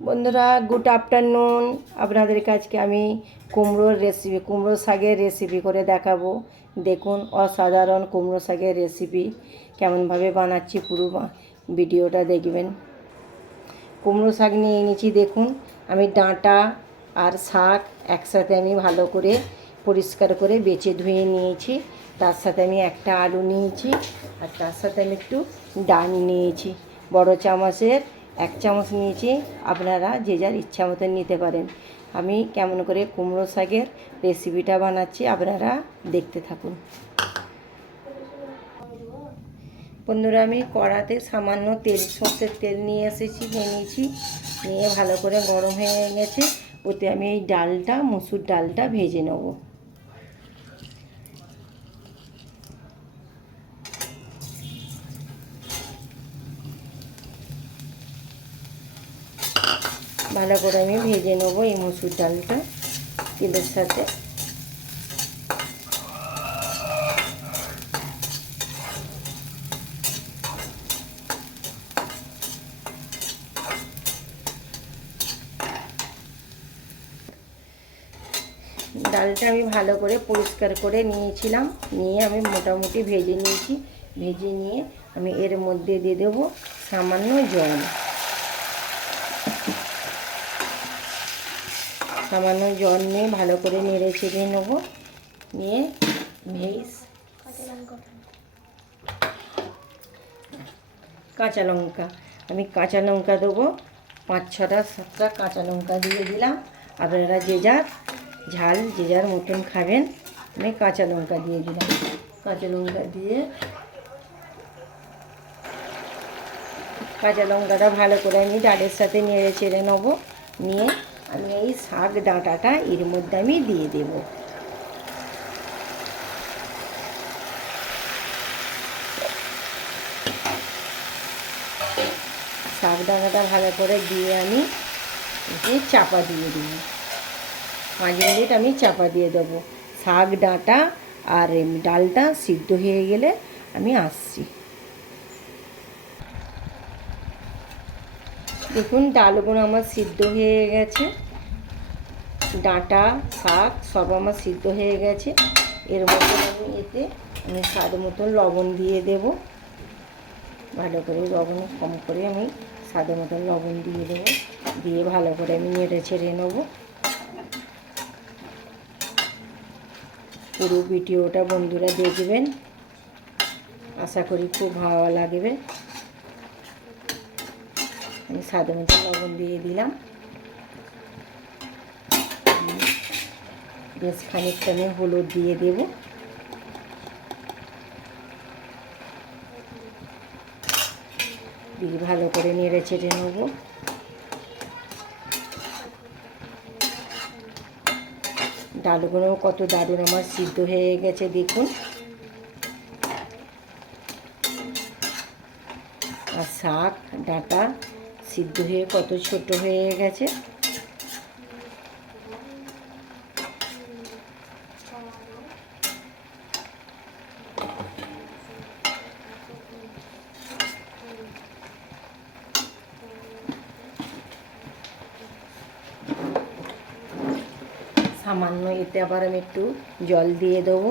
বন্ধুরা good afternoon. আপনাদের কাছকে আমি কুমড়ো শাকের রেসিপি করে দেখাবো। দেখুন অসাধারণ কুমড়ো শাকের রেসিপি কেমনভাবে বানাচ্ছি, পুরো ভিডিওটা দেখবেন। কুমড়ো শাক নিয়ে নিয়েছি, দেখুন আমি ডাঁটা আর শাক একসাথে আমি ভালো করে পরিষ্কার করে বেছে ধুয়ে নিয়েছি। তার সাথে আমি একটা আলু নিয়েছি, আর তার সাথে আমি একটু ডাল নিয়েছি। বড় চামচের 1 চামচ নিয়েছি, আপনারা যে যার ইচ্ছা মতন নিতে পারেন। আমি কেমন করে কুমড়ো শাকের রেসিপিটা বানাচ্ছি আপনারা দেখতে থাকুন। বন্ধুরা আমি কড়াতে সামান্য সর্ষের তেল নিয়ে নিয়েছি, নিয়ে ভালো করে গরম হয়ে গেছে। ওতে আমি এই মসুর ডালটা ভেজে নেব। ভালো করে আমি ভেজে নেবো এই মসুর ডালটা তেলের সাথে। ডালটা আমি ভালো করে পরিষ্কার করে নিয়েছিলাম, নিয়ে আমি মোটামুটি ভেজে নিয়েছি। ভেজে নিয়ে আমি এর মধ্যে দিয়ে দেবো সামান্য জল। সামান্য জল নিয়ে ভালো করে নেড়ে চেড়ে নেবো। নিয়ে কাঁচা লঙ্কা, আমি কাঁচা লঙ্কা দেবো 5-6টা 7টা কাঁচা লঙ্কা দিয়ে দিলাম। আপনারা যে যার ঝাল যে যার মতন খাবেন। আমি কাঁচা লঙ্কা দিয়ে দিলাম। কাঁচা লঙ্কা দিয়ে কাঁচা লঙ্কাটা ভালো করে আমি ডালের সাথে নেড়ে চেড়ে নেবো। নিয়ে আমি এই শাক ডাঁটাটা এর মধ্যে আমি দিয়ে দেবো। শাক ডাঁটাটা ভালো করে দিয়ে আমি চাপা দিয়ে দিই। 5 মিনিট আমি চাপা দিয়ে দেবো। শাক ডাঁটা আর ডালটা সিদ্ধ হয়ে গেলে আমি আসছি। দেখুন ডালগুলো আমার সিদ্ধ হয়ে গেছে, ডাঁটা শাক সব আমার সিদ্ধ হয়ে গেছে। এর মধ্যে আমি স্বাদ মতন লবণ দিয়ে দেব। ভালো করে লবণ কম করে আমি স্বাদ মতন লবণ দিয়ে দেবো। দিয়ে ভালো করে আমি নেড়ে ছেড়ে নেবো। পুরো ভিডিওটা বন্ধুরা দেখবেন, আশা করি খুব ভালো লাগবে। আমি স্বাদ মতো লবণ দিয়ে দিলাম। বেশ খানিকটা আমি হলুদ দিয়ে দেব। দিয়ে ভালো করে নেড়ে চেড়ে নেব। ডালগুলো কত দারুণ আমার সিদ্ধ হয়ে গেছে দেখুন। আর শাক ডাঁটা সিদ্ধ হয়ে কত ছোট হয়ে গেছে। সামান্য এতে আবার আমি একটু জল দিয়ে দেবো।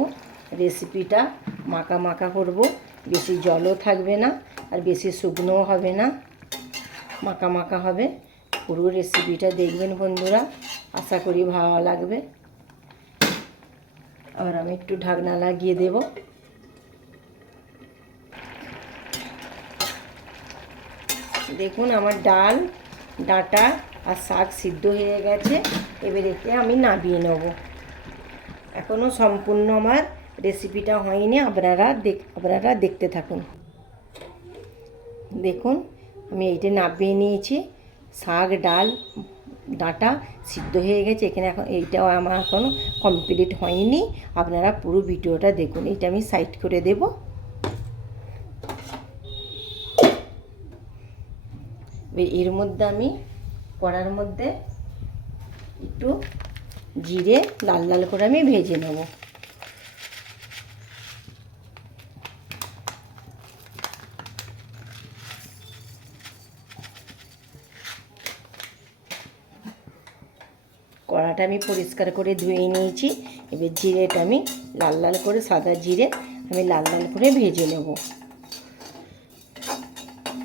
রেসিপিটা মাখা মাখা করব, বেশি জলও থাকবে না আর বেশি শুকনোও হবে না, মাখা মাখা হবে। পুরো রেসিপিটা দেখবেন বন্ধুরা, আশা করি ভালো লাগবে। আবার আমি একটু ঢাকনা লাগিয়ে দেব। দেখুন আমার ডাল ডাঁটা আর শাক সিদ্ধ হয়ে গেছে। এবার এতে আমি নামিয়ে নেব। এখনও সম্পূর্ণ আমার রেসিপিটা হয়নি, আপনারা দেখতে থাকুন। দেখুন আমি এইটা নামিয়ে নিয়েছি। শাক ডাল ডাঁটা সিদ্ধ হয়ে গেছে। এখানে এখন এইটাও আমার এখনও কমপ্লিট হয়নি, আপনারা পুরো ভিডিওটা দেখুন। এইটা আমি সাইড করে দেব। এর মধ্যে আমি কড়ার মধ্যে একটু জিরে লাল লাল করে আমি ভেজে নেব। কড়াটা আমি পরিষ্কার করে ধুয়ে নিয়েছি। এবার জিরেটা আমি লাল লাল করে, সাদা জিরে আমি লাল লাল করে ভেজে নেব।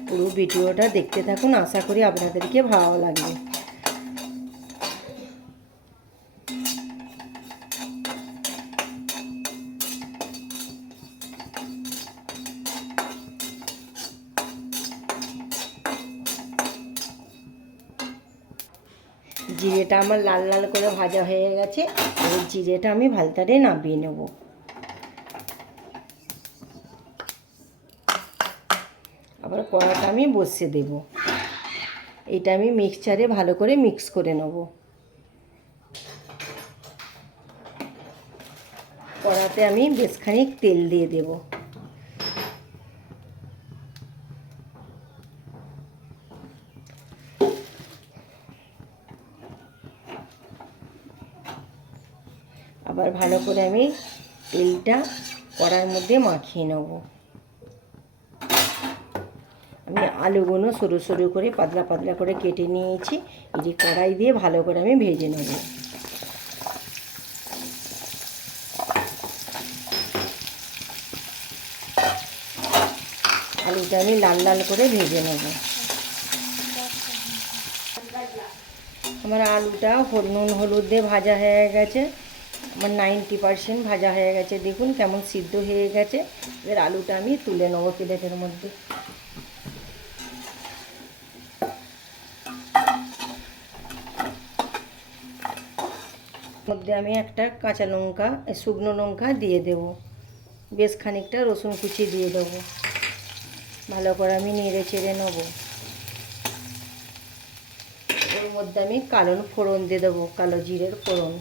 পুরো ভিডিওটা দেখতে থাকুন, আশা করি আপনাদেরকে ভালো লাগবে। জিরেটা আমার লাল লাল করে ভাজা হয়ে গেছে। এবার জিরেটা আমি ভালতারে নামিয়ে নেব। আবার কড়াটা আমি বসিয়ে দেব। এটা আমি মিক্সচারে ভালো করে মিক্স করে নেব। কড়াতে আমি বেশ খানিক তেল দিয়ে দেব। আবার ভালো করে আমি তেলটা কড়ার মধ্যে মাখিয়ে নেব। আমি আলুগুলো সরু সরু করে পাতলা পাতলা করে কেটে নিয়েছি। এই কড়াই দিয়ে ভালো করে আমি ভেজে নেব। আলুটা আমি লাল লাল করে ভেজে নেব। আমার আলুটা নুন হলুদ দিয়ে ভাজা হয়ে গেছে। আমার 90% ভাজা হয়ে গেছে। দেখুন কেমন সিদ্ধ হয়ে গেছে। এবার আলুটা আমি তুলে নেব প্লেটের মধ্যে। মধ্যে আমি একটা কাঁচা লঙ্কা, শুকনো লঙ্কা দিয়ে দেব। বেশ খানিকটা রসুন কুচি দিয়ে দেবো। ভালো করে আমি নেড়ে চেড়ে নেব। এর মধ্যে আমি কালো ফোড়ন দিয়ে দেবো, কালো জিরের ফোড়ন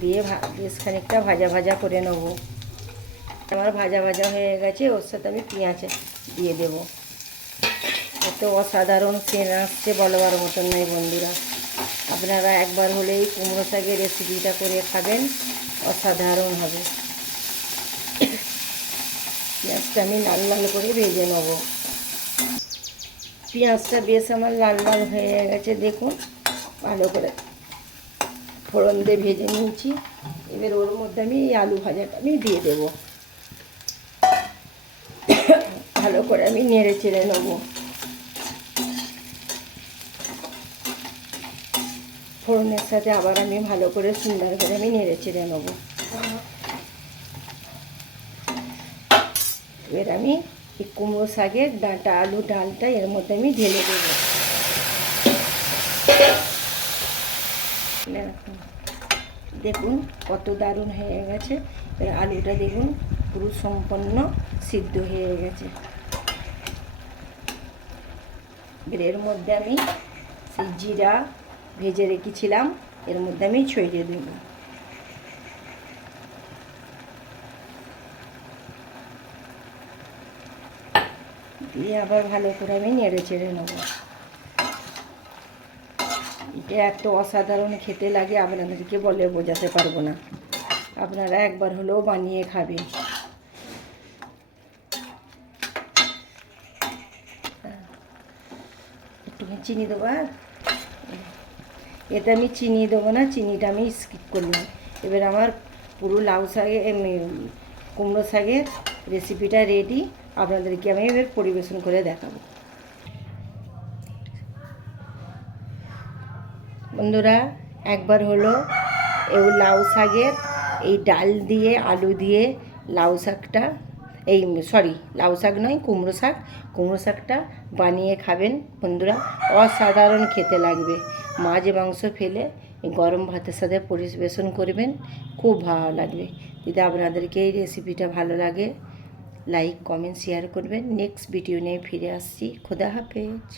দিয়ে বেশ খানিকটা ভাজা ভাজা করে নেব। আমার ভাজা ভাজা হয়ে গেছে। ওর সাথে আমি পেঁয়াজ দিয়ে দেবো। এত অসাধারণ সেন্ট আসছে বলবার মতন নয় বন্ধুরা। আপনারা একবার হলেই কুমড়ো শাকের রেসিপিটা করে খাবেন, অসাধারণ হবে। পেঁয়াজটা আমি লাল লাল করে ভেজে নেব। পেঁয়াজটা বেশ আমার লাল লাল হয়ে গেছে। দেখুন ভালো করে ফোড়ন দিয়ে ভেজে নিয়েছি। এবার ওর মধ্যে আমি এই আলু ভাজাটা আমি দিয়ে দেব। ভালো করে আমি নেড়ে চেড়ে নেব। ফোড়নের সাথে আবার আমি ভালো করে সুন্দর করে আমি নেড়ে চেড়ে নেব। এবার আমি এই কুমড়ো শাকের ডাঁটা, আলু ডালটা এর মধ্যে আমি ঢেলে দেবো। দেখুন কত দারুণ হয়ে গেছে। আলুটা দেখুন পুরো সম্পূর্ণ সিদ্ধ হয়ে গেছে। এর মধ্যে আমি সেই জিরা ভেজে রেখেছিলাম, এর মধ্যে আমি ছড়িয়ে দেব। দিয়ে আবার ভালো করে আমি নেড়ে চেড়ে নেব। এটা এত অসাধারণ খেতে লাগে, আপনাদেরকে বলে বোঝাতে পারবো না। আপনারা একবার হলেও বানিয়ে খাবেন। একটুখানি চিনি দেবো। আর এতে আমি চিনি দেবো না, চিনিটা আমি স্কিপ করলাম। এবার আমার পুরো লাউ শাকে কুমড়ো শাকের রেসিপিটা রেডি। আপনাদেরকে আমি এবার পরিবেশন করে দেখাবো। বন্ধুরা একবার হলো এই লাউ শাকের এই ডাল দিয়ে আলু দিয়ে লাউ শাকটা, লাউ শাক নয়, কুমড়ো শাকটা বানিয়ে খাবেন বন্ধুরা। অসাধারণ খেতে লাগবে। মাছ মাংস ফেলে গরম ভাতের সাথে পরিবেশন করবেন, খুব ভালো লাগবে। যদি আপনাদেরকে এই রেসিপিটা ভালো লাগে, লাইক কমেন্ট শেয়ার করবেন। নেক্সট ভিডিও নিয়ে ফিরে আসছি। খোদা হাফেজ।